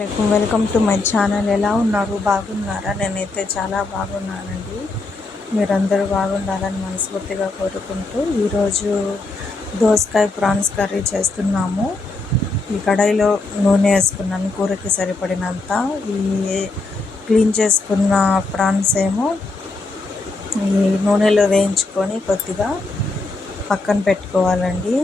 Welcome welcome to my channel. ఎలా ఉన్నారు? బాగున్నారా? నేనైతే చాలా బాగున్నానండి. మీరందరూ బాగుండాలని మనస్ఫూర్తిగా కోరుకుంటూ ఈరోజు దోసకాయ ప్రాన్స్ కర్రీ చేస్తున్నాము. ఈ కడాయిలో నూనె వేసుకున్నాను. కూరకి సరిపడినంత. ఈ క్లీన్ చేసుకున్న ప్రాన్స్ ఏమో ఈ నూనెలో వేయించుకొని కొద్దిగా పక్కన పెట్టుకోవాలండి.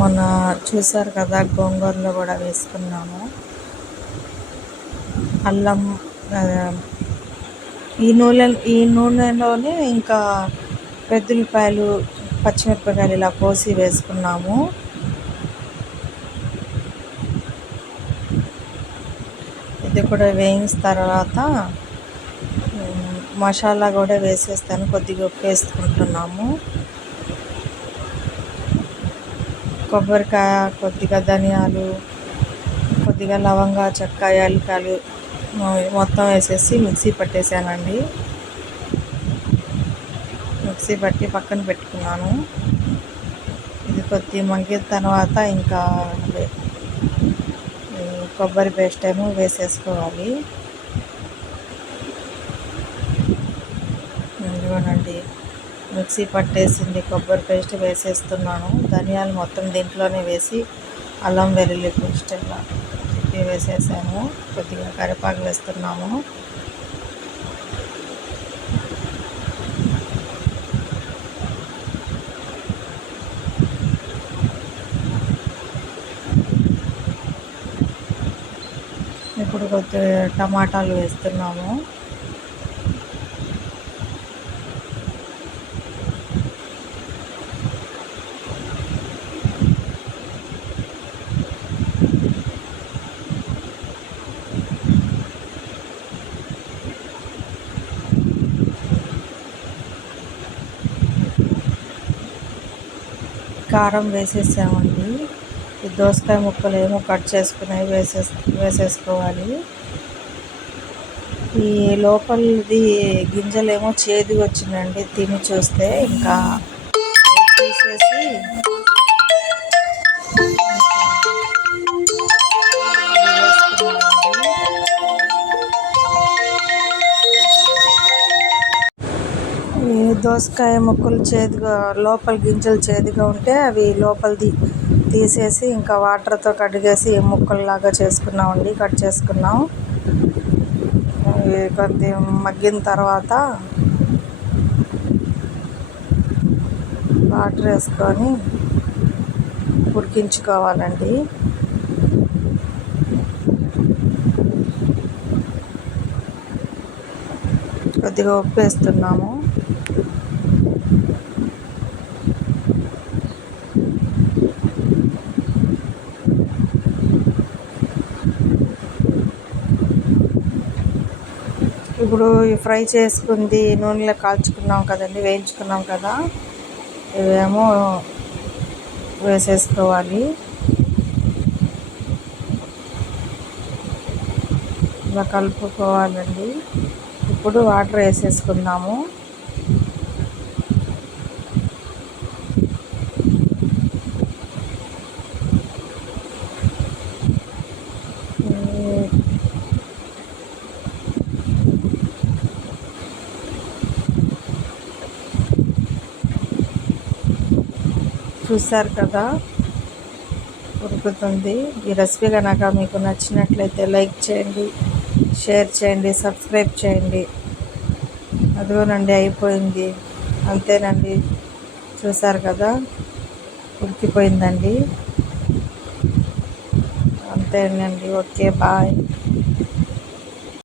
మొన్న చూసారు కదా గోంగూరలో కూడా వేసుకున్నాము. అల్లం ఈ నూనె ఈ నూనెలోనే ఇంకా పెద్దలపాయలు పచ్చిమిరపకాయలు ఇలా కోసి వేసుకున్నాము. ఇది కూడా వేయించిన తర్వాత మసాలా కూడా వేసేస్తాను కొద్దిగా ఉప్పు వేసుకుంటున్నాము. కొబ్బరికాయ కొద్దిగా ధనియాలు కొద్దిగా లవంగా చెక్క యాలకాయలు మొత్తం వేసేసి మిక్సీ పట్టేసానండి. మిక్సీ పట్టి పక్కన పెట్టుకున్నాను. ఇది కొద్ది మగ్గిన తర్వాత ఇంకా కొబ్బరి పేస్ట్ ఏమో వేసేసుకోవాలి. ఇదిగోనండి. మిక్సీ పట్టేసింది కొబ్బరి పేస్ట్ వేసేస్తున్నాను. ధనియాలు మొత్తం దీంట్లోనే వేసి అల్లం వెల్లుల్లి పేస్ట్ ఇలా చెప్పి వేసేసాము కొద్దిగా కరివేపాకు వేస్తున్నాము. ఇప్పుడు కొద్దిగా టమాటాలు వేస్తున్నాము. కారం వేసేసామండి. ఈ దోసకాయ ముక్కలు ఏమో కట్ చేసుకుని వేసే వేసేసుకోవాలి. ఈ లోపలిది గింజలేమో చేదు వచ్చిందండి తిని చూస్తే ఇంకా తీసేసి దోసకాయ ముక్కలు చేదుగా లోపల గింజలు చేదుగా ఉంటే అవి లోపలిది తీసేసి ఇంకా వాటర్తో కడిగేసి ముక్కల్లాగా చేసుకున్నామండి కట్ చేసుకున్నాం కొద్ది మగ్గిన తర్వాత వాటర్ వేసుకొని ఉడికించుకోవాలండి. కొద్దిగా ఉప్పు వేస్తున్నాము. ఇప్పుడు ఫ్రై చేసుకుంది నూనెలో కాల్చుకున్నాం కదండి వేయించుకున్నాం కదా ఇవేమో వేసేసుకోవాలి. ఇలా కలుపుకోవాలండి. ఇప్పుడు వాటర్ వేసేసుకుందాము. చూశారు కదా? ఉరుకుతుంది. ఈ రెసిపీ కనుక మీకు నచ్చినట్లయితే లైక్ చేయండి షేర్ చేయండి సబ్స్క్రైబ్ చేయండి. అదిగోనండి అయిపోయింది. అంతేనండి. చూసారు కదా? ఉడికిపోయిందండి. అంతేనండి. Okay bye.